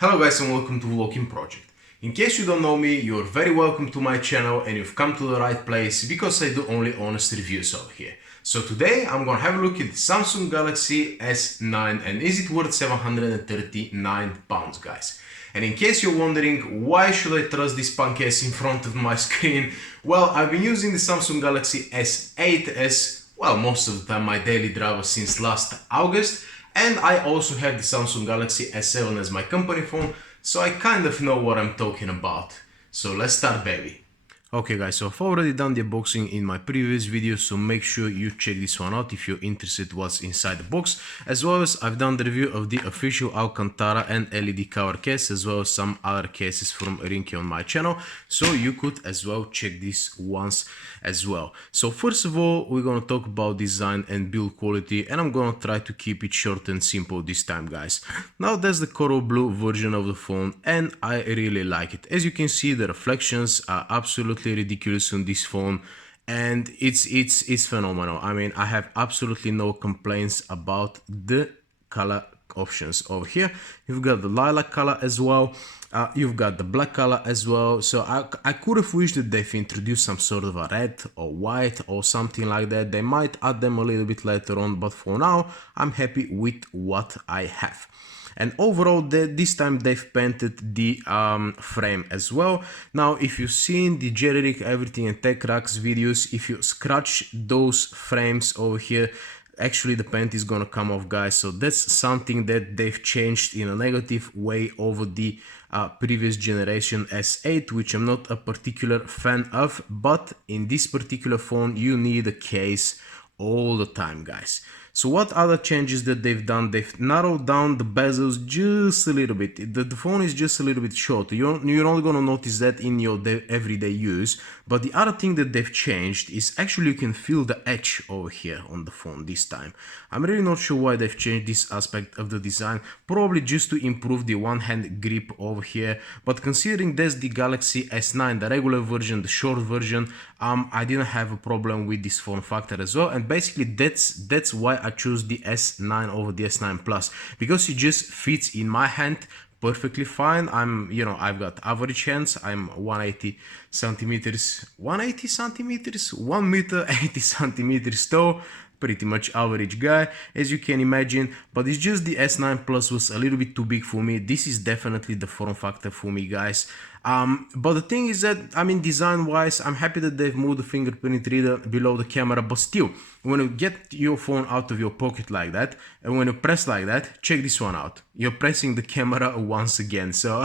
Hello guys and welcome to Vlogin Project. In case you don't know me, you're very welcome to my channel and you've come to the right place because I do only honest reviews over here. So today I'm gonna have a look at the Samsung Galaxy S9 and is it worth 739 pounds, guys? And in case you're wondering why should I trust this punk ass in front of my screen, well, I've been using the Samsung Galaxy S8 as, well, most of the time my daily driver since last August. And I also have the Samsung Galaxy S7 as my company phone, so I kind of know what I'm talking about. So let's start, baby. Okay guys, so I've already done the unboxing in my previous video, so make sure you check this one out if you're interested what's inside the box, as well as I've done the review of the official Alcantara and LED cover case, as well as some other cases from Rinke on my channel, so you could as well check these ones as well. So first of all, we're gonna talk about design and build quality, and I'm gonna try to keep it short and simple this time, guys. Now that's the coral blue version of the phone, and I really like it. As you can see, the reflections are absolutely ridiculous on this phone, and it's phenomenal. I mean, I have absolutely no complaints about the color options over here. You've got the lilac color as well, you've got the black color as well, so I could have wished that they've introduced some sort of a red or white or something like that. They might add them a little bit later on, but for now I'm happy with what I have. And overall, this time they've painted the frame as well. Now, if you've seen the generic Everything and Tech Rocks videos, if you scratch those frames over here, actually the paint is gonna come off, guys. So that's something that they've changed in a negative way over the previous generation S8, which I'm not a particular fan of. But in this particular phone, you need a case all the time, guys. So what other changes that they've done? They've narrowed down the bezels just a little bit. The phone is just a little bit short. You're only gonna notice that in your everyday use. But the other thing that they've changed is actually you can feel the edge over here on the phone this time. I'm really not sure why they've changed this aspect of the design. Probably just to improve the one-hand grip over here. But considering that's the Galaxy S9, the regular version, the short version, I didn't have a problem with this form factor as well. And basically that's why I choose the S9 over the S9 Plus, because it just fits in my hand perfectly fine. I've got average hands. I'm 180 centimeters, 1 meter 80 centimeters tall, pretty much average guy, as you can imagine. But it's just the S9 Plus was a little bit too big for me. This is definitely the form factor for me, guys. But the thing is that, I mean, design wise, I'm happy that they've moved the fingerprint reader below the camera, but still, when you get your phone out of your pocket like that, and when you press like that, check this one out. You're pressing the camera once again. So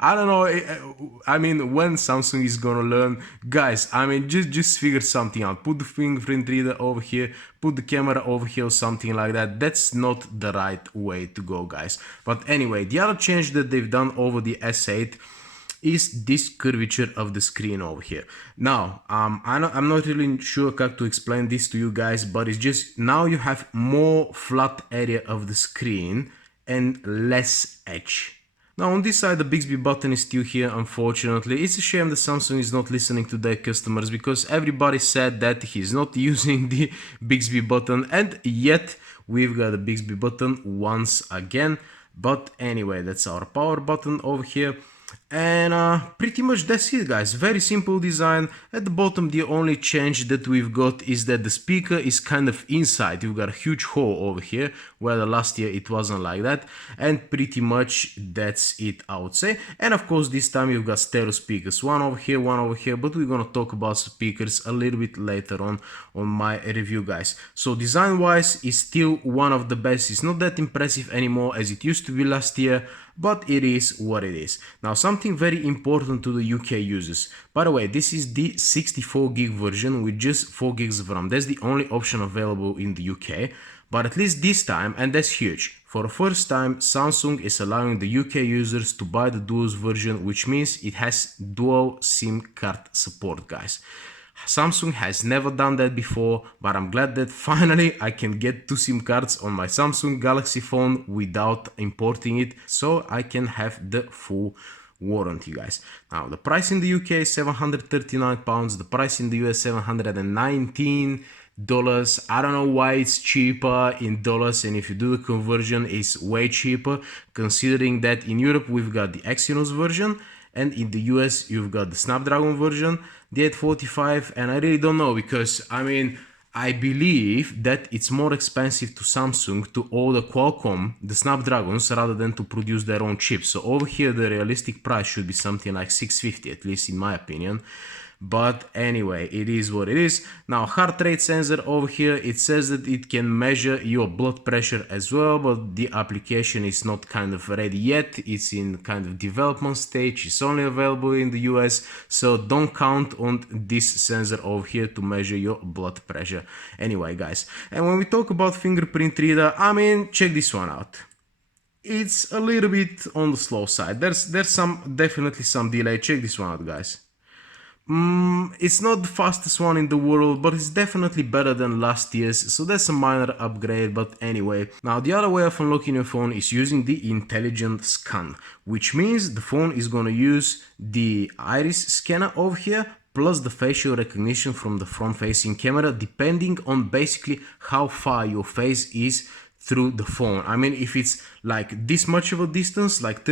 I don't know. I mean, when Samsung is gonna learn, guys, I mean, just figure something out. Put the fingerprint reader over here, put the camera over here or something like that. That's not the right way to go, guys. But anyway, the other change that they've done over the S8 is this curvature of the screen over here. Now, I'm not really sure how to explain this to you guys, but it's just now you have more flat area of the screen and less edge. Now on this side the Bixby button is still here, unfortunately. It's a shame that Samsung is not listening to their customers, because everybody said that he's not using the Bixby button, and yet we've got a Bixby button once again. But anyway, that's our power button over here. And pretty much that's it, guys. Very simple design. At the bottom, the only change that we've got is that the speaker is kind of inside. You've got a huge hole over here, where the last year it wasn't like that. And pretty much that's it, I would say. And of course, this time you've got stereo speakers, one over here, but we're gonna talk about speakers a little bit later on my review, guys. So design wise, it's still one of the best. It's not that impressive anymore as it used to be last year, but it is what it is. Now, something very important to the UK users. By the way, this is the 64 gig version with just 4 gigs of RAM. That's the only option available in the UK. But at least this time, and that's huge, for the first time, Samsung is allowing the UK users to buy the Duos version, which means it has dual SIM card support, guys. Samsung has never done that before, but I'm glad that finally I can get 2 SIM cards on my Samsung Galaxy phone without importing it, so I can have the full warranty, guys. Now, the price in the UK is £739, the price in the US 719. dollars. I don't know why it's cheaper in dollars, and if you do the conversion, it's way cheaper, considering that in Europe we've got the Exynos version, and in the US you've got the Snapdragon version, the 845, and I really don't know, because I mean, I believe that it's more expensive to Samsung to order Qualcomm, the Snapdragons, rather than to produce their own chips. So over here the realistic price should be something like 650, at least in my opinion. But anyway, it is what it is. Now, heart rate sensor over here, it says that it can measure your blood pressure as well, but the application is not kind of ready yet. It's in kind of development stage. It's only available in the US, so don't count on this sensor over here to measure your blood pressure. Anyway, guys, and when we talk about fingerprint reader, I mean, check this one out. It's a little bit on the slow side. There's definitely some delay. Check this one out, guys. It's not the fastest one in the world, but it's definitely better than last year's, so that's a minor upgrade. But anyway, now the other way of unlocking your phone is using the intelligent scan, which means the phone is gonna use the iris scanner over here plus the facial recognition from the front-facing camera, depending on basically how far your face is through the phone. I mean, if it's like this much of a distance, like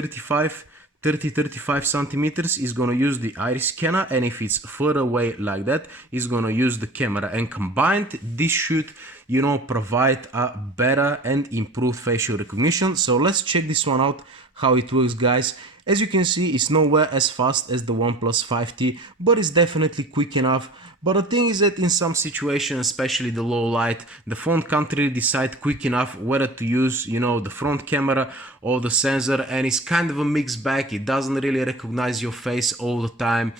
30-35 centimeters, is gonna use the iris scanner, and if it's further away like that, is gonna use the camera, and combined this should, you know, provide a better and improved facial recognition. So let's check this one out, how it works, guys. As you can see, it's nowhere as fast as the OnePlus 5T, but it's definitely quick enough. But the thing is that in some situations, especially the low light, the phone can't really decide quick enough whether to use, you know, the front camera or the sensor, and it's kind of a mixed bag. It doesn't really recognize your face all the time.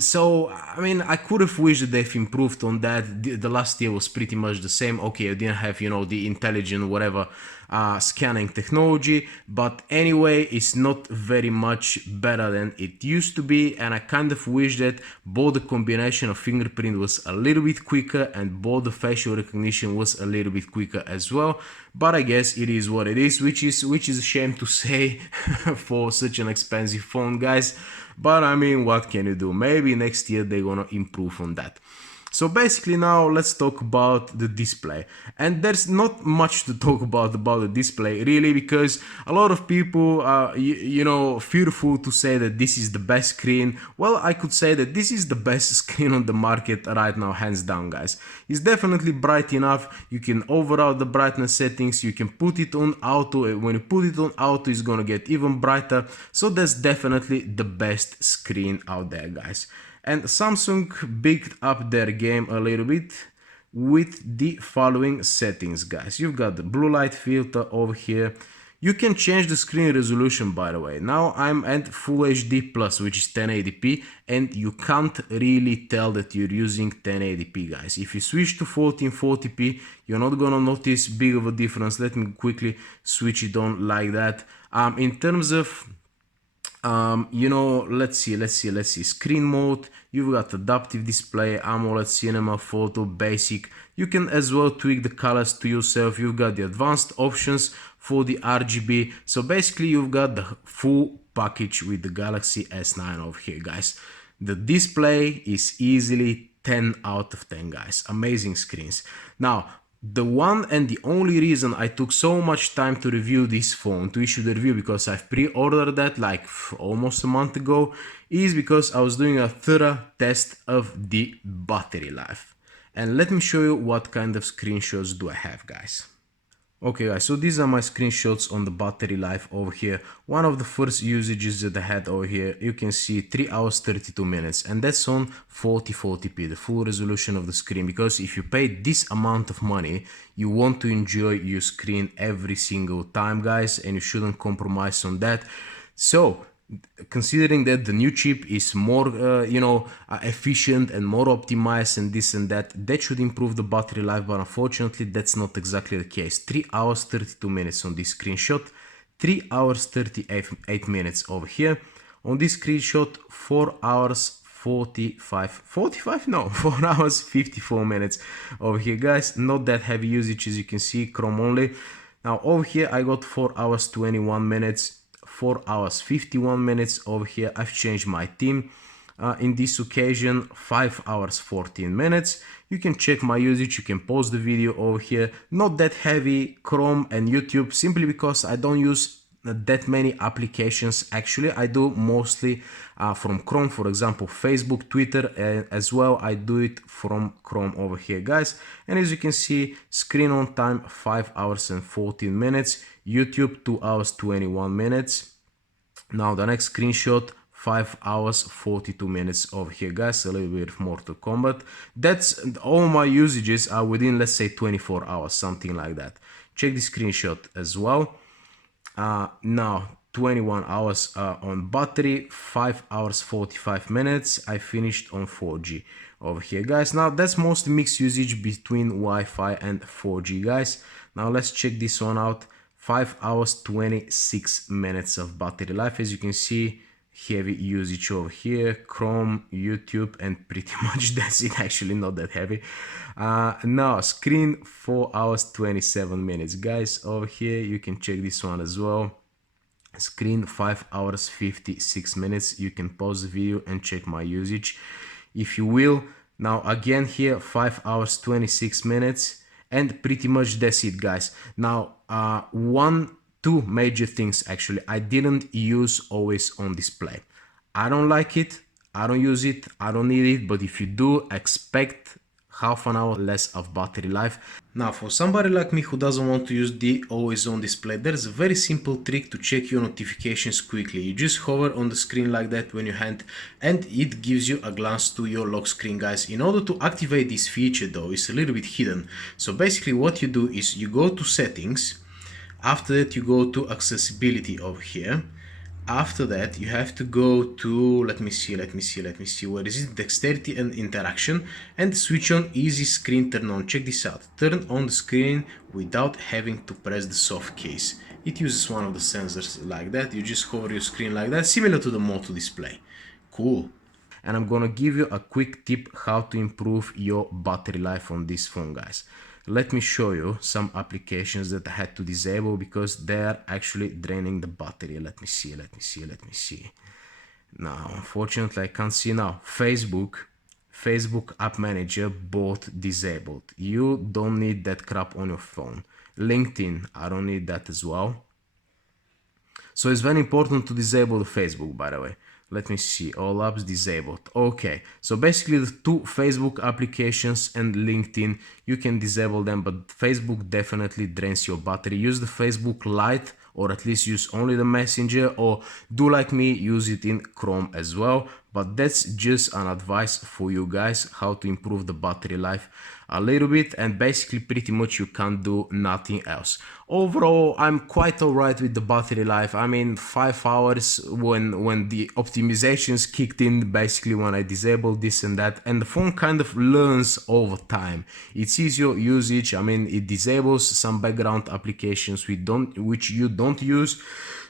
So I mean, I could have wished that they've improved on that. The last year was pretty much the same. Okay, I didn't have, you know, the intelligent whatever scanning technology, but anyway, it's not very much better than it used to be, and I kind of wish that both the combination of fingerprint was a little bit quicker and both the facial recognition was a little bit quicker as well. But I guess it is what it is, which is a shame to say for such an expensive phone, guys. But I mean, what can you do? Maybe next year they're gonna improve on that. So basically now let's talk about the display, and there's not much to talk about the display really, because a lot of people are you know, fearful to say that this is the best screen. Well, I could say that this is the best screen on the market right now, hands down, guys. It's definitely bright enough. You can override the brightness settings, you can put it on auto, and when you put it on auto it's gonna get even brighter. So that's definitely the best screen out there, guys. And Samsung bigged up their game a little bit with the following settings, guys. You've got the blue light filter over here. You can change the screen resolution, by the way. Now I'm at Full HD Plus, which is 1080p, and you can't really tell that you're using 1080p, guys. If you switch to 1440p, you're not gonna notice big of a difference. Let me quickly switch it on like that. In terms of you know, let's see, screen mode, you've got adaptive display, AMOLED, cinema, photo, basic. You can as well tweak the colors to yourself. You've got the advanced options for the RGB. So basically you've got the full package with the Galaxy S9 over here, guys. The display is easily 10 out of 10, guys. Amazing screens. Now, the one and the only reason I took so much time to review this phone, to issue the review, because I've pre-ordered that like almost a month ago, is because I was doing a thorough test of the battery life. And let me show you what kind of screenshots do I have, guys. Okay, guys, so these are my screenshots on the battery life over here. One of the first usages that I had over here, you can see 3 hours 32 minutes, and that's on 4040p, the full resolution of the screen. Because if you pay this amount of money, you want to enjoy your screen every single time, guys, and you shouldn't compromise on that. So considering that the new chip is more you know, efficient and more optimized and this and that, that should improve the battery life, but unfortunately that's not exactly the case. 3 hours 32 minutes on this screenshot, 3 hours 38 minutes over here on this screenshot, 4 hours 45 no 4 hours 54 minutes over here, guys. Not that heavy usage, as you can see, Chrome only. Now over here I got 4 hours 21 minutes, 4 hours 51 minutes over here. I've changed my theme. in this occasion 5 hours 14 minutes. You can check my usage, you can pause the video over here. Not that heavy, Chrome and YouTube, simply because I don't use that many applications. Actually, I do mostly from Chrome, for example Facebook, Twitter, and as well I do it from Chrome over here, guys. And as you can see, screen on time 5 hours and 14 minutes, YouTube 2 hours 21 minutes. Now the next screenshot, 5 hours 42 minutes over here, guys. A little bit more to combat. That's all my usages are within, let's say, 24 hours, something like that. Check the screenshot as well. Now 21 hours on battery, 5 hours 45 minutes. I finished on 4G over here, guys. Now that's mostly mixed usage between Wi-Fi and 4G, guys. Now let's check this one out. 5 hours 26 minutes of battery life. As you can see, heavy usage over here, Chrome, YouTube, and pretty much that's it. Actually not that heavy. Now screen 4 hours 27 minutes, guys. Over here you can check this one as well. Screen 5 hours 56 minutes. You can pause the video and check my usage if you will. Now again here 5 hours 26 minutes, and pretty much that's it, guys. Now two major things actually I didn't use always on display. I don't like it, I don't use it, I don't need it, but if you do, expect half an hour less of battery life. Now for somebody like me who doesn't want to use the always on display, there's a very simple trick to check your notifications quickly. You just hover on the screen like that when you hand, and it gives you a glance to your lock screen, guys. In order to activate this feature though, it's a little bit hidden. So basically what you do is you go to settings. After that you go to accessibility over here. After that you have to go to, let me see, where is it? Dexterity and interaction, and switch on easy screen turn on. Check this out. Turn on the screen without having to press the soft keys. It uses one of the sensors like that. You just hover your screen like that, similar to the Moto display. Cool. And I'm gonna give you a quick tip how to improve your battery life on this phone, guys. Let me show you some applications that I had to disable because they are actually draining the battery. Let me see. Now, unfortunately, I can't see now. Facebook App Manager, both disabled. You don't need that crap on your phone. LinkedIn, I don't need that as well. So it's very important to disable the Facebook, by the way. Let me see, all apps disabled. Okay, so basically the two Facebook applications and LinkedIn, you can disable them, but Facebook definitely drains your battery. Use the Facebook Lite, or at least use only the Messenger, or do like me, use it in Chrome as well. But that's just an advice for you guys how to improve the battery life a little bit, and basically pretty much you can't do nothing else. Overall, I'm quite alright with the battery life. I mean, 5 hours when the optimizations kicked in, basically when I disabled this and that, and the phone kind of learns over time. It's easier usage. I mean, it disables some background applications which you don't use.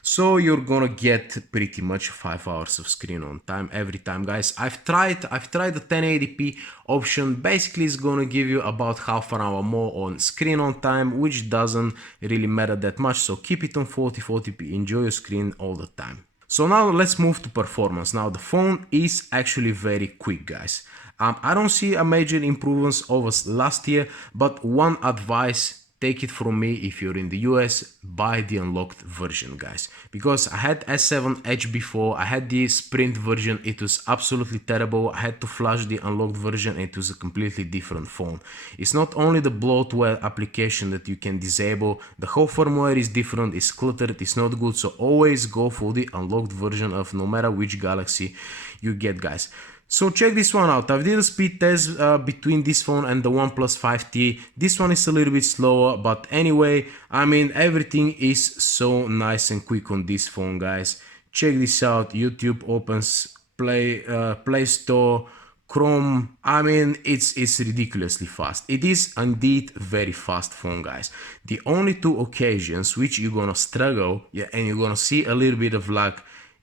So you're gonna get pretty much 5 hours of screen on time every time, guys. I've tried the 1080p option. Basically it's gonna give you about half an hour more on screen on time, which doesn't really matter that much. So keep it on 40p, enjoy your screen all the time. So now let's move to performance. Now the phone is actually very quick, guys. I don't see a major improvements over last year, but one advice, take it from me, if you're in the US, buy the unlocked version, guys. Because I had S7 Edge before, I had the Sprint version, it was absolutely terrible. I had to flash the unlocked version, it was a completely different phone. It's not only the bloatware application that you can disable, the whole firmware is different, it's cluttered, it's not good. So always go for the unlocked version of no matter which Galaxy you get, guys. So check this one out. I've did a speed test between this phone and the OnePlus 5T. This one is a little bit slower, but anyway, I mean, everything is so nice and quick on this phone, guys. Check this out. YouTube opens, Play Store, Chrome. I mean, it's ridiculously fast. It is indeed very fast phone, guys. The only two occasions which you're gonna struggle, yeah, and you're gonna see a little bit of lag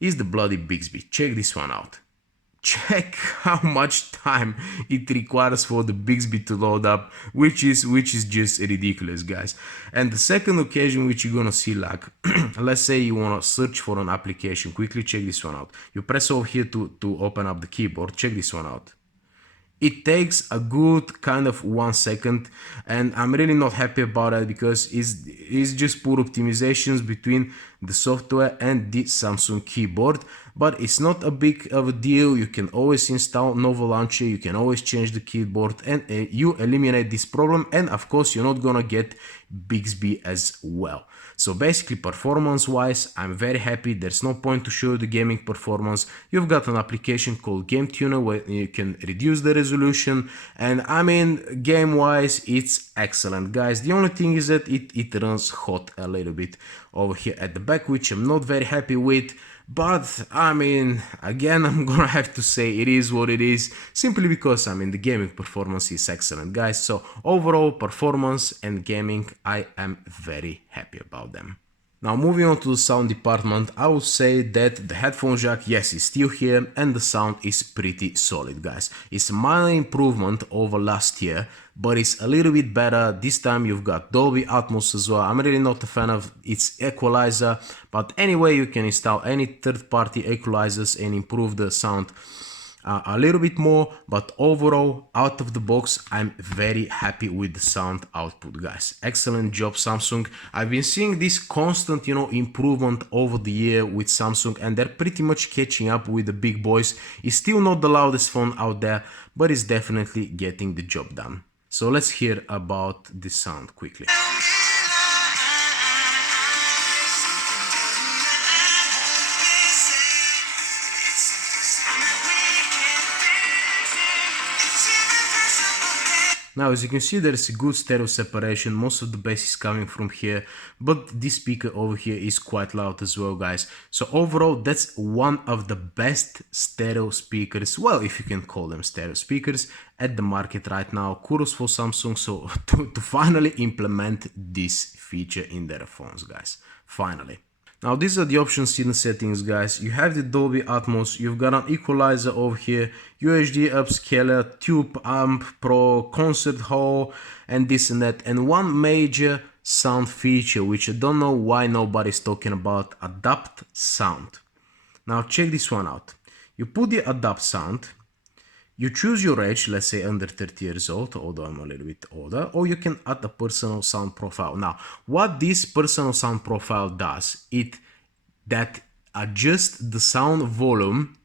is the bloody Bixby. Check this one out. check how much time it requires for the Bixby to load up, which is just ridiculous, guys. And the second occasion which you're gonna see, like let's say you want to search for an application, quickly check this one out. You press over here to open up the keyboard. Check this one out. It takes a good kind of 1 second, and I'm really not happy about that because it's just poor optimizations between the software and the Samsung keyboard. But it's not a big of a deal. You can always install Nova Launcher, you can always change the keyboard, and you eliminate this problem. And of course you're not gonna get Bixby as well. So basically, performance wise, I'm very happy. There's no point to show the gaming performance. You've got an application called Game Tuner where you can reduce the resolution, and I mean, game wise it's excellent, guys. The only thing is that it runs hot a little bit over here at the back, which I'm not very happy with. But I mean, again, I'm gonna have to say it is what it is, simply because I mean the gaming performance is excellent, guys. So overall performance and gaming, I am very happy about them. Now moving on to the sound department, I would say that the headphone jack, yes, is still here and the sound is pretty solid, guys. It's a minor improvement over last year, but it's a little bit better. This time you've got Dolby Atmos as well. I'm really not a fan of its equalizer, but anyway, you can install any third-party equalizers and improve the sound a little bit more. But overall, out of the box, I'm very happy with the sound output, guys. Excellent job, Samsung. I've been seeing this constant, improvement over the year with Samsung, and they're pretty much catching up with the big boys. It's still not the loudest phone out there, but it's definitely getting the job done. So let's hear about the sound quickly. Now, as you can see, there is a good stereo separation. Most of the bass is coming from here, but this speaker over here is quite loud as well, guys. So overall, that's one of the best stereo speakers, well, if you can call them stereo speakers, at the market right now. Kudos for Samsung so to finally implement this feature in their phones, guys. Finally. Now these are the options in the settings, guys. You have the Dolby Atmos, you've got an equalizer over here, UHD upscaler, Tube Amp Pro, Concert Hall, and this and that. And one major sound feature, which I don't know why nobody's talking about, Adapt Sound. Now check this one out. You put the Adapt Sound, you choose your age, let's say under 30 years old, although I'm a little bit older, or you can add a personal sound profile. Now, what this personal sound profile does, that adjusts the sound volume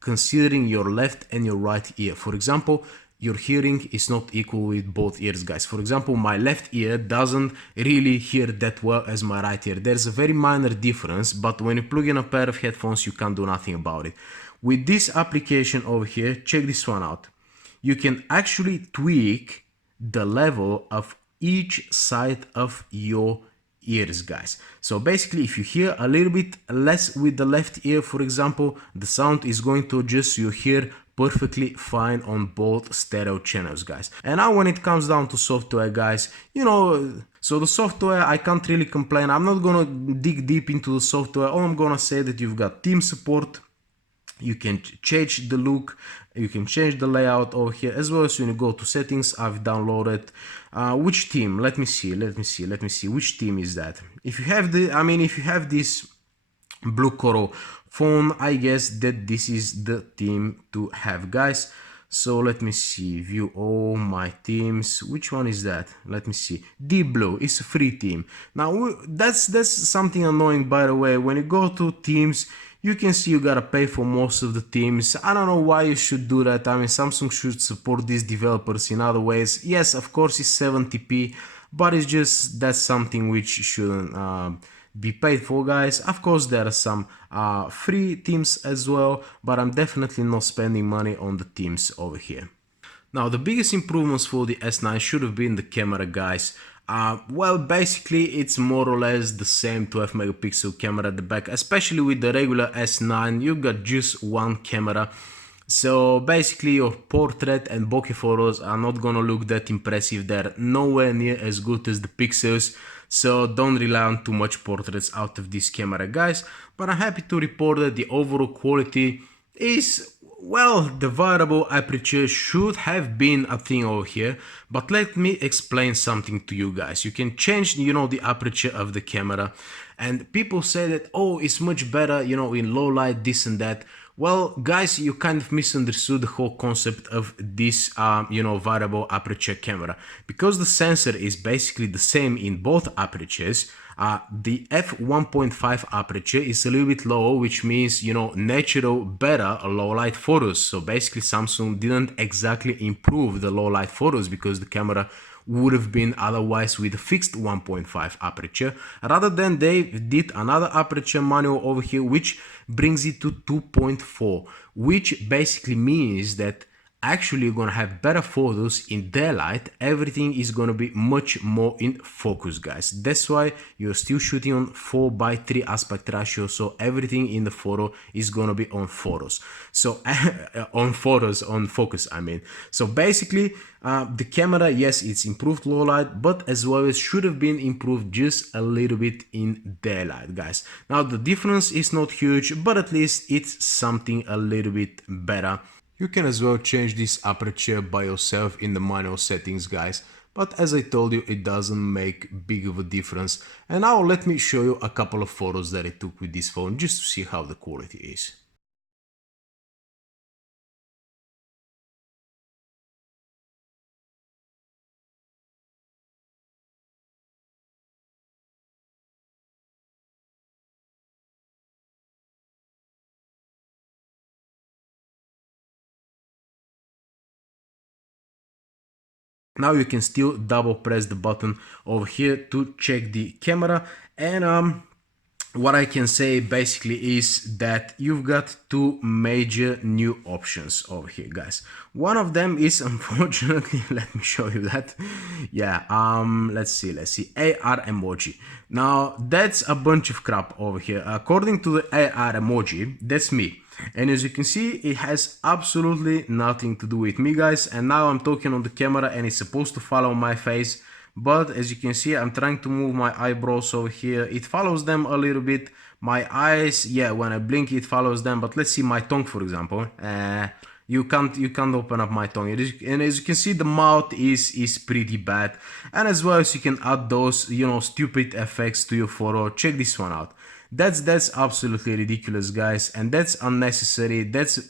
considering your left and your right ear. For example, your hearing is not equal with both ears, guys. For example, my left ear doesn't really hear that well as my right ear. There's a very minor difference, but when you plug in a pair of headphones, you can't do nothing about it. With this application over here, check this one out. You can actually tweak the level of each side of your ears, guys. So basically, if you hear a little bit less with the left ear, for example, the sound is going to adjust so you hear perfectly fine on both stereo channels, guys. And now when it comes down to software, guys, so the software, I can't really complain. I'm not gonna dig deep into the software. All I'm gonna say that you've got team support. You can change the look, you can change the layout over here, as well as when you go to settings. I've downloaded which team, let me see which team is that. If you have this Blue Coral phone, I guess that this is the team to have, guys. So let me see, view all my teams. Which one is that? Let me see. Deep Blue is a free team. Now that's something annoying, by the way. When you go to teams, you can see you gotta pay for most of the teams. I don't know why you should do that. I mean, Samsung should support these developers in other ways. Yes, of course it's 720p, but it's just that's something which shouldn't be paid for, guys. Of course there are some free teams as well, but I'm definitely not spending money on the teams over here. Now the biggest improvements for the S9 should have been the camera, guys. Well, basically it's more or less the same 12 megapixel camera at the back, especially with the regular S9. You got just one camera, so basically your portrait and bokeh photos are not gonna look that impressive. They're nowhere near as good as the pixels, so don't rely on too much portraits out of this camera, guys. But I'm happy to report that the overall quality is Well, the variable aperture should have been a thing over here, but let me explain something to you guys. You can change, the aperture of the camera, and people say that, oh, it's much better, in low light, this and that. Well, guys, you kind of misunderstood the whole concept of this, variable aperture camera. Because the sensor is basically the same in both apertures, the f1.5 aperture is a little bit lower, which means, natural, better low light photos. So basically Samsung didn't exactly improve the low light photos because the camera would have been otherwise with a fixed 1.5 aperture, rather than they did another aperture manual over here which brings it to 2.4, which basically means that actually you're gonna have better photos in daylight. Everything is gonna be much more in focus, guys. That's why you're still shooting on 4:3 aspect ratio, so everything in the photo is gonna be on photos. So on focus, I mean. So basically the camera, yes, it's improved low light, but as well as should have been improved just a little bit in daylight, guys. Now the difference is not huge, but at least it's something a little bit better. You can as well change this aperture by yourself in the manual settings, guys, but as I told you, it doesn't make big of a difference. And now let me show you a couple of photos that I took with this phone just to see how the quality is. Now you can still double press the button over here to check the camera, and what I can say basically is that you've got two major new options over here, guys. One of them is, unfortunately, let me show you that. Yeah, let's see, AR emoji. Now that's a bunch of crap over here. According to the AR emoji, that's me. And as you can see, it has absolutely nothing to do with me, guys. And now I'm talking on the camera and it's supposed to follow my face. But as you can see, I'm trying to move my eyebrows over here. It follows them a little bit. My eyes, yeah, when I blink, it follows them. But let's see my tongue, for example. You can't open up my tongue. And as you can see, the mouth is pretty bad. And as well as you can add those, stupid effects to your photo. Check this one out. That's absolutely ridiculous, guys, and that's unnecessary. That's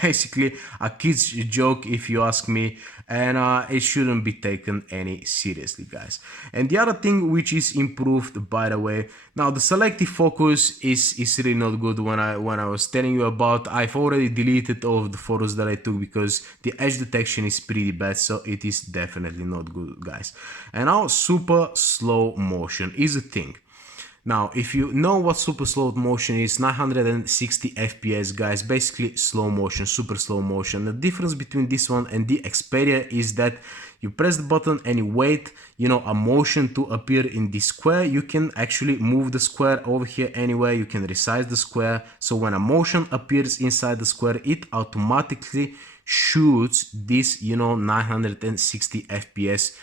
basically a kid's joke, if you ask me, and it shouldn't be taken any seriously, guys. And the other thing which is improved, by the way, now the selective focus is really not good. When I was telling you about, I've already deleted all of the photos that I took because the edge detection is pretty bad, so it is definitely not good, guys. And now super slow motion is a thing. Now, if you know what super slow motion is, 960 FPS, guys, basically slow motion, super slow motion. The difference between this one and the Xperia is that you press the button and you wait, a motion to appear in the square. You can actually move the square over here anywhere. You can resize the square. So when a motion appears inside the square, it automatically shoots this, 960 FPS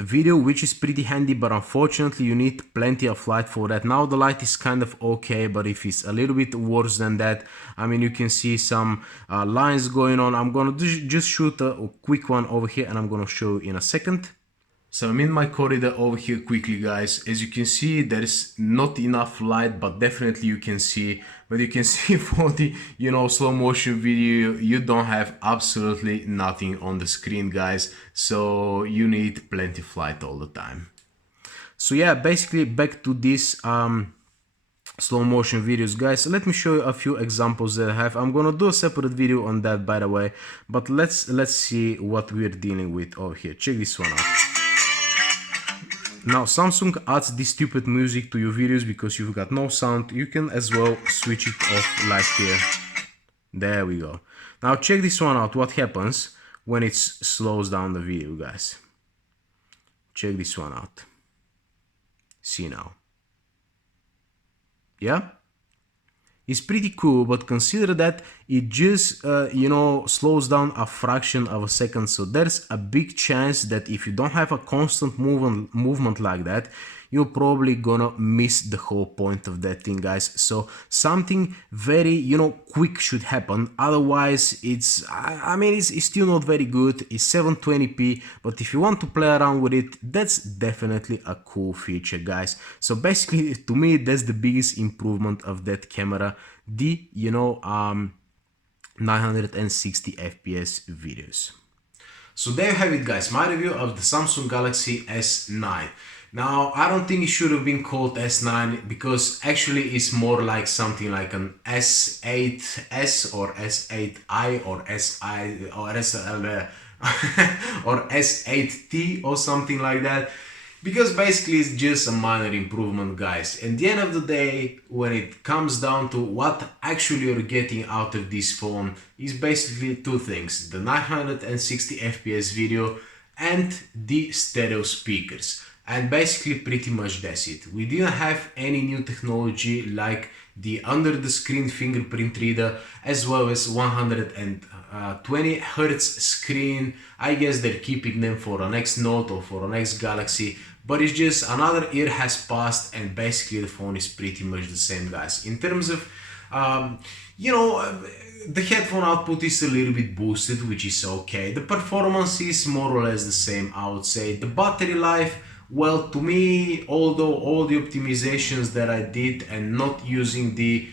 video, which is pretty handy, but unfortunately you need plenty of light for that. Now the light is kind of okay, but if it's a little bit worse than that, I mean, you can see some lines going on. I'm gonna just shoot a quick one over here and I'm gonna show you in a second. So I'm in my corridor over here quickly, guys. As you can see, there is not enough light, but definitely you can see. But you can see for the, slow motion video, you don't have absolutely nothing on the screen, guys. So you need plenty of light all the time. So yeah, basically back to this slow motion videos, guys. Let me show you a few examples that I have. I'm gonna do a separate video on that, by the way. But let's see what we're dealing with over here. Check this one out. Now Samsung adds this stupid music to your videos because you've got no sound. You can as well switch it off like here. There we go. Now check this one out. What happens when it slows down the video, guys? Check this one out. See now. Yeah? It's pretty cool, but consider that it just, slows down a fraction of a second. So there's a big chance that if you don't have a constant movement like that, you're probably gonna miss the whole point of that thing, guys. So something very, quick should happen. Otherwise, I mean, it's still not very good. It's 720p, but if you want to play around with it, that's definitely a cool feature, guys. So basically, to me, that's the biggest improvement of that camera. The 960 fps videos. So there you have it, guys, my review of the Samsung Galaxy S9. Now, I don't think it should have been called S9 because actually it's more like something like an S8s or S8i or SI or SL or S8T or something like that. Because basically it's just a minor improvement, guys. At the end of the day, when it comes down to what actually you're getting out of this phone, is basically two things: the 960 fps video and the stereo speakers. And basically pretty much that's it. We didn't have any new technology like the under the screen fingerprint reader, as well as 120 Hz screen. I guess they're keeping them for a next Note or for a next Galaxy, but it's just another year has passed and basically the phone is pretty much the same, guys. In terms of the headphone output is a little bit boosted, which is okay. The performance is more or less the same, I would say. The battery life, well, to me, although all the optimizations that I did and not using the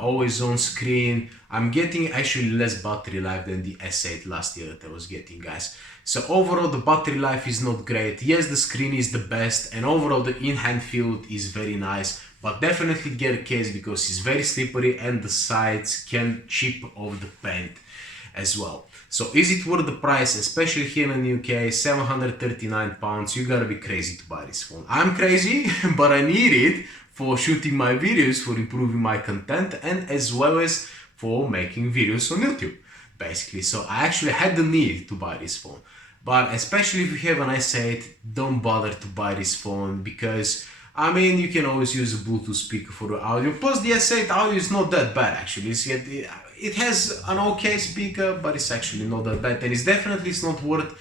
always on screen, I'm getting actually less battery life than the S8 last year that I was getting, guys. So overall the battery life is not great. Yes, the screen is the best and overall the in-hand feel is very nice, but definitely get a case because it's very slippery and the sides can chip off the paint as well. So is it worth the price, especially here in the UK? 739 pounds. You gotta be crazy to buy this phone. I'm crazy, but I need it for shooting my videos, for improving my content, and as well as for making videos on YouTube, basically. So I actually had the need to buy this phone. But especially if you have an S8, don't bother to buy this phone because, I mean, you can always use a Bluetooth speaker for the audio. Plus the S8 audio is not that bad, actually. It has an okay speaker, but it's actually not that bad, and it's not worth.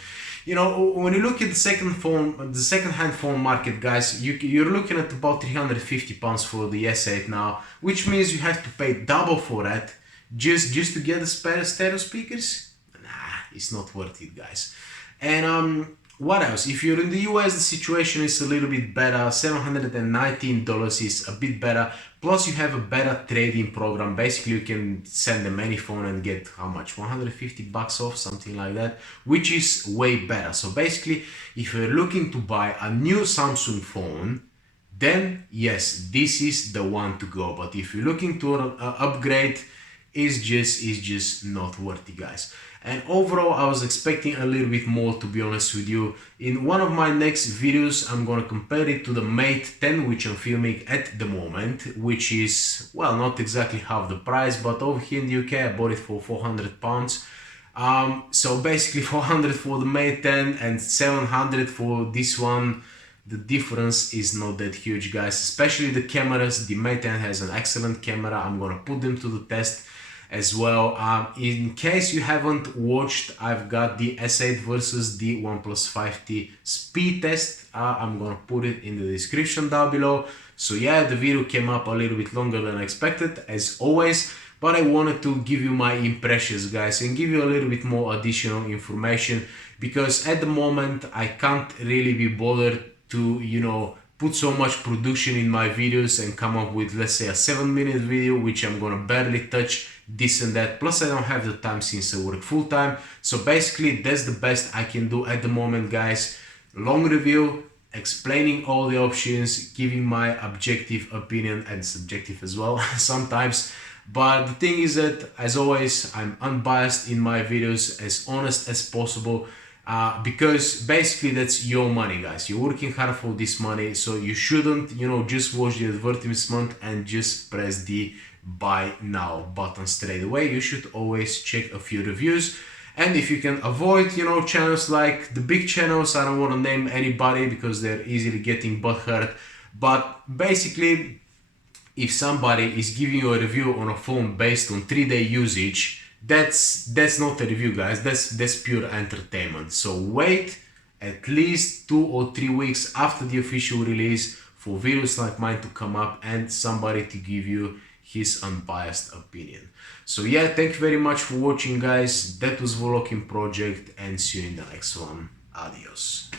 When you look at the second-hand phone market, guys, you're looking at about 350 pounds for the S8 now, which means you have to pay double for that just to get the stereo speakers. Nah, it's not worth it, guys. And what else? If you're in the US, the situation is a little bit better. $719 is a bit better. Plus, you have a better trading program. Basically, you can send them any phone and get how much? 150 bucks off, something like that, which is way better. So basically, if you're looking to buy a new Samsung phone, then yes, this is the one to go. But if you're looking to upgrade, it's just not worth it, guys. And overall, I was expecting a little bit more, to be honest with you. In one of my next videos, I'm gonna compare it to the Mate 10, which I'm filming at the moment, which is, well, not exactly half the price, but over here in the UK, I bought it for 400 pounds. So basically 400 for the Mate 10 and 700 for this one. The difference is not that huge, guys, especially the cameras. The Mate 10 has an excellent camera. I'm gonna put them to the test as well. In case you haven't watched, I've got the S8 versus the OnePlus 5T speed test. I'm gonna put it in the description down below. So yeah, the video came up a little bit longer than expected, as always, but I wanted to give you my impressions, guys, and give you a little bit more additional information, because at the moment I can't really be bothered to, put so much production in my videos and come up with, let's say, a 7-minute video, which I'm gonna barely touch this and that. Plus I don't have the time since I work full-time. So basically that's the best I can do at the moment, guys. Long review, explaining all the options, giving my objective opinion and subjective as well sometimes. But the thing is that, as always, I'm unbiased in my videos, as honest as possible. Because basically that's your money, guys. You're working hard for this money, so you shouldn't, just watch the advertisement and just press the buy now button straight away. You should always check a few reviews, and if you can avoid, channels like the big channels, I don't want to name anybody because they're easily getting butthurt, but basically, if somebody is giving you a review on a phone based on 3-day usage, that's not a review, guys. That's pure entertainment. So wait at least 2 or 3 weeks after the official release for videos like mine to come up and somebody to give you his unbiased opinion. So yeah, thank you very much for watching, guys. That was Volokin Project, and see you in the next one. Adios.